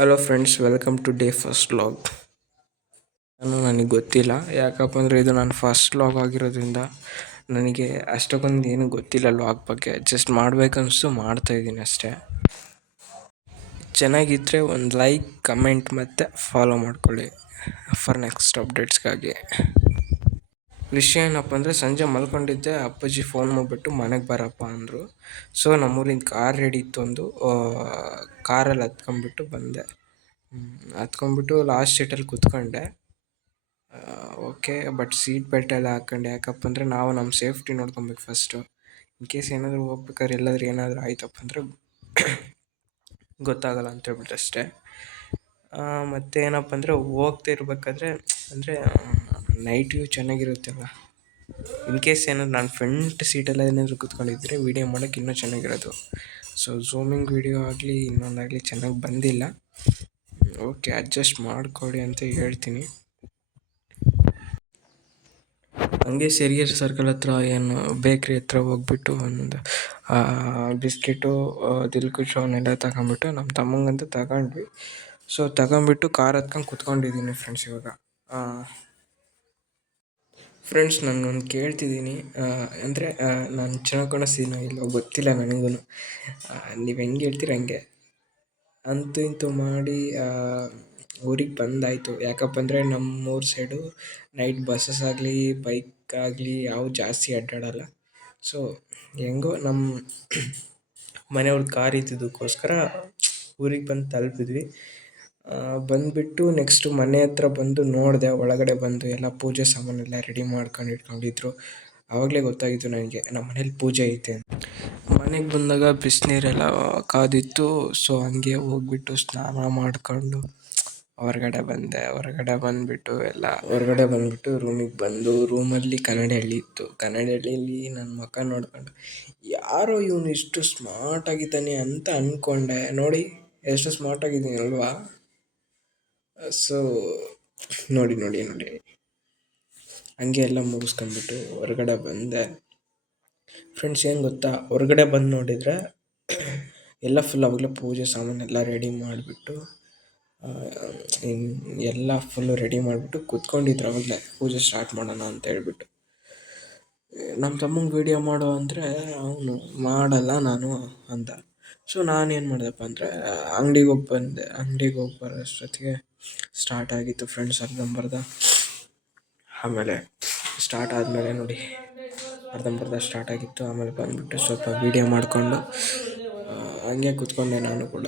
Hello friends, welcome to day first log. ನನಗೆ ಗೊತ್ತಿಲ್ಲ, ಯಾಕಪ್ಪ ಅಂದರೆ ಇದು ನನ್ನ ಫಸ್ಟ್ ಲಾಗ್ ಆಗಿರೋದ್ರಿಂದ ನನಗೆ ಅಷ್ಟಕ್ಕೊಂದು ಏನೂ ಗೊತ್ತಿಲ್ಲ ಲಾಗ್ ಬಗ್ಗೆ. ಜಸ್ಟ್ ಮಾಡಬೇಕನ್ನಿಸ್ತು, ಮಾಡ್ತಾಯಿದ್ದೀನಿ ಅಷ್ಟೇ. ಚೆನ್ನಾಗಿದ್ದರೆ ಒಂದು ಲೈಕ್, ಕಮೆಂಟ್ ಮತ್ತು ಫಾಲೋ ಮಾಡ್ಕೊಳ್ಳಿ ಫಾರ್ ನೆಕ್ಸ್ಟ್ ಅಪ್ಡೇಟ್ಸ್ಗಾಗಿ. ವಿಷಯ ಏನಪ್ಪ ಅಂದರೆ, ಸಂಜೆ ಮಲ್ಕೊಂಡಿದ್ದೆ, ಅಪ್ಪಾಜಿ ಫೋನ್ ಮಾಡಿಬಿಟ್ಟು ಮನೆಗೆ ಬರಪ್ಪ ಅಂದರು. ಸೊ ನಮ್ಮೂರಿಂದ ಕಾರ್ ರೆಡಿ ಇತ್ತು, ಒಂದು ಕಾರಲ್ಲಿ ಹತ್ಕೊಂಡ್ಬಿಟ್ಟು ಬಂದೆ. ಹತ್ಕೊಂಡ್ಬಿಟ್ಟು ಲಾಸ್ಟ್ ಸೀಟಲ್ಲಿ ಕೂತ್ಕೊಂಡೆ. ಓಕೆ, ಬಟ್ ಸೀಟ್ ಬೆಲ್ಟ್ ಎಲ್ಲ ಹಾಕ್ಕೊಂಡೆ. ಯಾಕಪ್ಪ ಅಂದರೆ ನಾವು ನಮ್ಮ ಸೇಫ್ಟಿ ನೋಡ್ಕೊಬೇಕು ಫಸ್ಟು. ಇನ್ ಕೇಸ್ ಏನಾದರೂ ಹೋಗ್ಬೇಕಾದ್ರೆ ಎಲ್ಲಾದರೂ ಏನಾದರೂ ಆಯ್ತಪ್ಪ ಅಂದರೆ ಗೊತ್ತಾಗಲ್ಲ ಅಂತ ಹೇಳ್ಬಿಟ್ಟು ಅಷ್ಟೇ. ಮತ್ತು ಏನಪ್ಪ ಅಂದರೆ ಹೋಗ್ತಿರ್ಬೇಕಾದ್ರೆ ಅಂದರೆ ನೈಟ್ ವ್ಯೂ ಚೆನ್ನಾಗಿರುತ್ತಲ್ಲ. ಇನ್ ಕೇಸ್ ಏನಾದ್ರು ನಾನು ಫ್ರಂಟ್ ಸೀಟೆಲ್ಲ ಏನಾದರೂ ಕೂತ್ಕೊಂಡಿದ್ದರೆ ವೀಡಿಯೋ ಮಾಡೋಕ್ಕೆ ಇನ್ನೂ ಚೆನ್ನಾಗಿರೋದು. ಸೊ ಝೂಮಿಂಗ್ ವೀಡಿಯೋ ಆಗಲಿ ಇನ್ನೊಂದಾಗಲಿ ಚೆನ್ನಾಗಿ ಬಂದಿಲ್ಲ. ಓಕೆ, ಅಡ್ಜಸ್ಟ್ ಮಾಡಿಕೊಡಿ ಅಂತ ಹೇಳ್ತೀನಿ. ಹಂಗೆ ಸಿರಿಯರ್ ಸರ್ಕಲ್ ಹತ್ರ ಏನು ಬೇಕ್ರಿ ಹತ್ರ ಹೋಗ್ಬಿಟ್ಟು ಒಂದು ಬಿಸ್ಕೆಟು, ದಿಲ್ಕುಶ್ ಅವನ್ನೆಲ್ಲ ತಗೊಂಬಿಟ್ಟು ನಮ್ಮ ತಮ್ಮಂಗಂತ ತಗೊಂಡ್ವಿ. ಸೊ ತಗೊಂಬಿಟ್ಟು ಕಾರ್ ಹತ್ಕೊಂಡು ಕುತ್ಕೊಂಡಿದ್ದೀನಿ ಫ್ರೆಂಡ್ಸ್. ಇವಾಗ ಫ್ರೆಂಡ್ಸ್, ನಾನೊಂದು ಕೇಳ್ತಿದ್ದೀನಿ, ಅಂದರೆ ನಾನು ಚೆನ್ನಾಗಿ ಕಾಣಿಸ್ತೀನೋ ಇಲ್ಲೋ ಗೊತ್ತಿಲ್ಲ ನನಗೂ. ನೀವು ಹೆಂಗೆ ಹೇಳ್ತೀರ ಹಂಗೆ. ಅಂತೂ ಇಂತೂ ಮಾಡಿ ಊರಿಗೆ ಬಂದಾಯಿತು. ಯಾಕಪ್ಪ ಅಂದರೆ ನಮ್ಮೂರ ಸೈಡು ನೈಟ್ ಬಸ್ಸಸ್ ಆಗಲಿ ಬೈಕ್ ಆಗಲಿ ಯಾವುದು ಜಾಸ್ತಿ ಅಡ್ಡಾಡಲ್ಲ. ಸೊ ಹೆಂಗೋ ನಮ್ಮ ಮನೆಯವ್ರದ್ದು ಕಾರ್ ಇದ್ದಿದ್ದಕ್ಕೋಸ್ಕರ ಊರಿಗೆ ಬಂದು ತಲುಪಿದ್ವಿ. ಬಂದುಬಿಟ್ಟು ನೆಕ್ಸ್ಟು ಮನೆ ಹತ್ರ ಬಂದು ನೋಡಿದೆ. ಒಳಗಡೆ ಬಂದು ಎಲ್ಲ ಪೂಜೆ ಸಾಮಾನೆಲ್ಲ ರೆಡಿ ಮಾಡ್ಕೊಂಡು ಇಟ್ಕೊಂಡಿದ್ರು. ಆವಾಗಲೇ ಗೊತ್ತಾಗಿತ್ತು ನನಗೆ ನಮ್ಮ ಮನೇಲಿ ಪೂಜೆ ಐತೆ ಅಂತ. ಮನೆಗೆ ಬಂದಾಗ ಬಿಸಿನೀರೆಲ್ಲ ಕಾದಿತ್ತು. ಸೊ ಹಂಗೆ ಹೋಗ್ಬಿಟ್ಟು ಸ್ನಾನ ಮಾಡ್ಕೊಂಡು ಹೊರಗಡೆ ಬಂದುಬಿಟ್ಟು ರೂಮಿಗೆ ಬಂದು ರೂಮಲ್ಲಿ ಕನ್ನಡಹಳ್ಳಿ ಇತ್ತು. ಕನ್ನಡಹಳ್ಳಿಯಲ್ಲಿ ನನ್ನ ಮುಖ ನೋಡ್ಕೊಂಡು ಯಾರೋ ಇವನು ಇಷ್ಟು ಸ್ಮಾರ್ಟಾಗಿದ್ದಾನೆ ಅಂತ ಅಂದ್ಕೊಂಡೆ. ನೋಡಿ ಎಷ್ಟು ಸ್ಮಾರ್ಟಾಗಿದ್ದೀನಿ ಅಲ್ವಾ. ಸೊ ನೋಡಿ ಹಂಗೆ ಎಲ್ಲ ಮುಗಿಸ್ಕೊಂಡ್ಬಿಟ್ಟು ಹೊರಗಡೆ ಬಂದೆ ಫ್ರೆಂಡ್ಸ್. ಏನು ಗೊತ್ತಾ, ಹೊರಗಡೆ ಬಂದು ನೋಡಿದರೆ ಎಲ್ಲ ಫುಲ್ ಅವಾಗಲೇ ಪೂಜೆ ಸಾಮಾನೆಲ್ಲ ರೆಡಿ ಮಾಡಿಬಿಟ್ಟು ಎಲ್ಲ ಫುಲ್ಲು ರೆಡಿ ಮಾಡಿಬಿಟ್ಟು ಕೂತ್ಕೊಂಡಿದ್ರು. ಅವಾಗಲೇ ಪೂಜೆ ಸ್ಟಾರ್ಟ್ ಮಾಡೋಣ ಅಂತ ಹೇಳ್ಬಿಟ್ಟು. ನಮ್ಮ ತಮ್ಮಂಗೆ ವೀಡಿಯೋ ಮಾಡು ಅಂದರೆ ಅವನು ಮಾಡಲ್ಲ ನಾನು ಅಂದ. ಸೊ ನಾನೇನು ಮಾಡಿದೆಪ್ಪ ಅಂದರೆ ಅಂಗಡಿಗೆ ಹೋಗಿ ಬಂದೆ. ಅಂಗಡಿಗೆ ಹೋಗಿ ಬರೋಷ್ಟೊತ್ತಿಗೆ ಸ್ಟಾರ್ಟ್ ಆಗಿತ್ತು ಫ್ರೆಂಡ್ಸ್ ಅರ್ಧಂಬರ್ಧ. ಆಮೇಲೆ ಸ್ಟಾರ್ಟ್ ಆದಮೇಲೆ ನೋಡಿ ಅರ್ಧಂಬರ್ಧ ಸ್ಟಾರ್ಟ್ ಆಗಿತ್ತು. ಆಮೇಲೆ ಬಂದುಬಿಟ್ಟು ಸ್ವಲ್ಪ ವೀಡಿಯೋ ಮಾಡಿಕೊಂಡು ಹಂಗೆ ಕೂತ್ಕೊಂಡೆ ನಾನು ಕೂಡ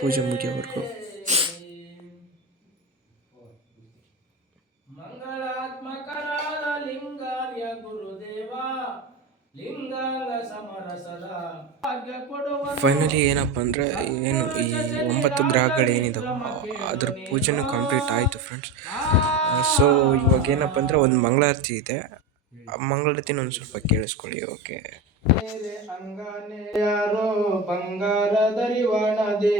ಪೂಜೆ ಮುಗಿಯೋವರೆಗೂ. ಮಂಗಳಾತ್ಮಕರಾದ ಲಿಂಗಾರ್ಯ ಗುರುದೇವ ಲಿಂಗಾಂಗ ಸಮರಸದ ಫೈನಲಿ ಏನಪ್ಪ ಅಂದರೆ ಏನು ಈ 9 ಗ್ರಹಗಳೇನಿದಾವೆ ಅದ್ರ ಪೂಜೆನೂ ಕಂಪ್ಲೀಟ್ ಆಯಿತು ಫ್ರೆಂಡ್ಸ್. ಸೊ ಇವಾಗ ಏನಪ್ಪ ಅಂದರೆ ಒಂದು ಮಂಗಳಾರತಿ ಇದೆ. ಮಂಗಳಾರತಿನ ಒಂದು ಸ್ವಲ್ಪ ಕೇಳಿಸ್ಕೊಳ್ಳಿ. ಓಕೆ. ಅಂಗಾನೆಯಾರೋ ಬಂಗಾರದರಿವಾಣದೆ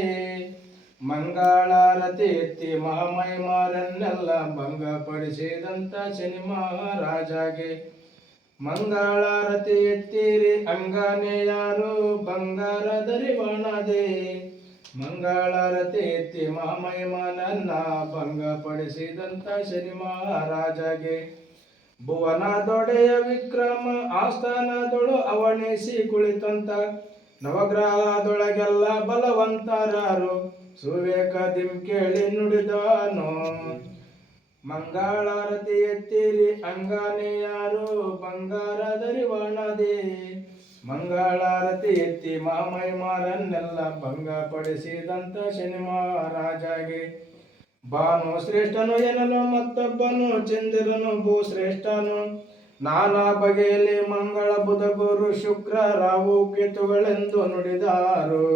ಮಂಗಳಾರತಿ ಎತ್ತಿ ಮಹಾಮಹಿಮಾರನ್ನೆಲ್ಲ ಭಂಗಪಡಿಸಿದಂಥ ಶನಿ ಮಹಾರಾಜಗೆ ಮಂಗಳಾರತಿ ಎತ್ತಿರಿ ಅಂಗಾನೆಯಾರು ಬಂಗಾರದರಿವಾಣದೆ ಮಂಗಳಾರತಿ ಎತ್ತಿ ಮಹಾಮಹಿಮಾನನ್ನ ಭಂಗಪಡಿಸಿದಂಥ ಶನಿ ಮಹಾರಾಜಗೆ ಭುವನದೊಡೆಯ ವಿಕ್ರಮ ಆಸ್ಥಾನದೊಳು ಅವಣಿಸಿ ಕುಳಿತಂತ ನವಗ್ರಹದೊಳಗೆಲ್ಲ ಬಲವಂತರಾರು ಸುವೇಕ ದಿಂ ಕೇಳಿ ನುಡಿದಾನು ಮಂಗಳಾರತಿ ಎತ್ತಿರಿ ಅಂಗಾನೆಯಾರು ಬಂಗಾರದರಿವಾಣದೆ ಮಂಗಳಾರತಿ ಎತ್ತಿ ಮಹಾಮಹಿಮಾರನ್ನೆಲ್ಲ ಭಂಗಪಡಿಸಿದಂಥ ಶನಿ ಮಹಾರಾಜಗೆ ಭಾನು ಶ್ರೇಷ್ಠನು ಎನ್ನಲು ಮತ್ತೊಬ್ಬನು ಚಂದ್ರನು ಭೂಶ್ರೇಷ್ಠನು ನಾನಾ ಬಗೆಯಲ್ಲಿ ಮಂಗಳ ಬುಧ ಗುರು ಶುಕ್ರ ರಾಹು ಕೇತುಗಳೆಂದು ನುಡಿದಾರು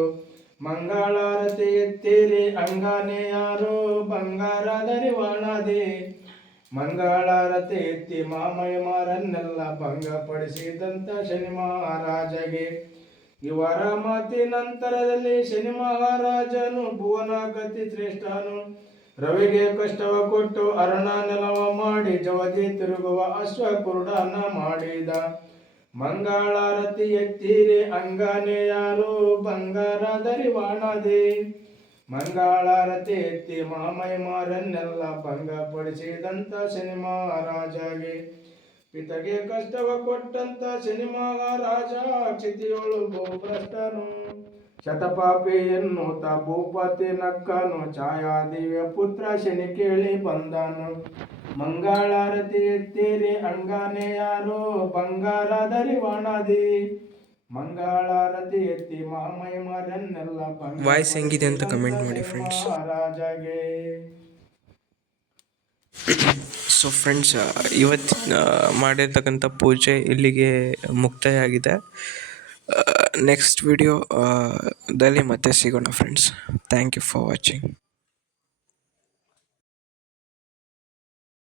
ಮಂಗಳಾರತಿ ಎತ್ತಿರಿ ಅಂಗಾನೆಯಾರು ಬಂಗಾರದರಿವಾಣದೆ ಮಂಗಳಾರತಿ ಎತ್ತಿ ಮಹಾಮಹಿಮಾರನ್ನೆಲ್ಲ ಭಂಗಪಡಿಸಿದಂಥ ಶನಿ ಮಹಾರಾಜಗೆ ಇವರ ಮಾತಿ ನಂತರದಲ್ಲಿ ಶನಿ ಮಹಾರಾಜನು ಭುವನ ಗತಿ ಶ್ರೇಷ್ಠನು ರವಿಗೆ ಕಷ್ಟವ ಕೊಟ್ಟು ಅರಣ ನೆಲವ ಮಾಡಿ ಜವದಿ ತಿರುಗುವ ಅಶ್ವ ಕುರುಡನ ಮಾಡಿದ ಮಂಗಳಾರತಿ ಎತ್ತಿರಿ ಅಂಗಾನೆಯಾರು ಬಂಗಾರದರಿವಾಣದೆ ಮಂಗಳಾರತಿ ಎತ್ತಿ ಮಾಮೈಮಾರನ್ನೆಲ್ಲ ಭಂಗಪಡಿಸಿದಂತ ಶನಿ ಮಹಾರಾಜಗೆ ಪಿತಗೆ ಕಷ್ಟವ ಕೊಟ್ಟಂತ ಶನಿ ಮಹಾರಾಜ ಕ್ಷಿತಿಯೋಳು ಭೂಭ್ರಷ್ಟನು ಶತಪಾಪಿ ಎನ್ನುತ್ತ ಭೂಪತಿ ನಕ್ಕನು ಛಾಯಾದಿವ್ಯ ಪುತ್ರ ಶನಿ ಕೇಳಿ ಬಂದನು ಮಂಗಳಾರತಿ ಎತ್ತೀರಿ ಅಣ್ಗಾನೆ ಯಾರು ಬಂಗಾರದರಿವಾಣದಿ ಮಂಗಳಾರತಿ ಎತ್ತಿ ಮಾಮೈಮರನ್ನೆಲ್ಲ ವಾಯ್ಸ್ ಹೆಂಗಿದೆ ಅಂತ ಕಮೆಂಟ್ ಮಾಡಿ ಫ್ರೆಂಡ್ಸ್. ಮಹಾರಾಜಗೆ. ಸೊ ಫ್ರೆಂಡ್ಸ್, ಇವತ್ತಿನ ಮಾಡಿರ್ತಕ್ಕಂಥ ಪೂಜೆ ಇಲ್ಲಿಗೆ ಮುಕ್ತಾಯ ಆಗಿದೆ. ನೆಕ್ಸ್ಟ್ ವಿಡಿಯೋ ದಲ್ಲಿ ಮತ್ತೆ ಸಿಗೋಣ friends. Thank you for watching.